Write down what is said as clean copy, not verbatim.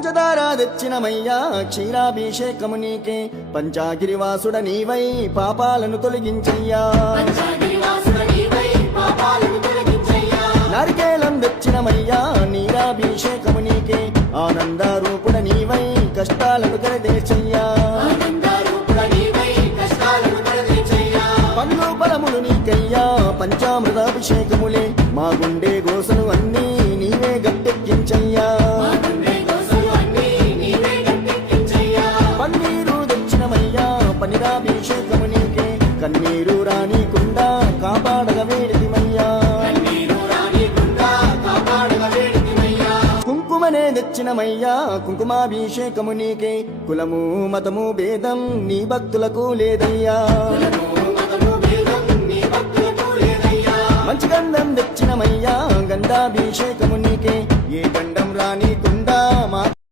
పంచదార తెచ్చినమయ్యా క్షీరాభిషేకము నీకే పంచాగిరివాసుడ నీవై పాపాలను తొలగించయ్యా నారికేలం తెచ్చినమయ్యా నీరాభిషేకము నీకే ఆనంద రూపుడ నీవై కష్టాలను కరదేశయ్యా పండ్లు ఫలములు నీకయ్యా పంచామృతాభిషేకములే మా గుండె గోసలు అన్నీ నీవే గట్టెక్కించయ్యా పన్నీరు తెచ్చినమయ్యా పనిరాభిషేకము నీకే కన్నీరు రానీకుండా కాపాడగ వేడిమయ్యా కుంకుమనే తెచ్చినమయ్యా కుంకుమాభిషేకము నీకే కులము మతము భేదం నీ భక్తులకు లేదయ్యా మంచి గంధం తెచ్చినమయ్యా గంధాభిషేకము నీకే ఏ గంధం రాని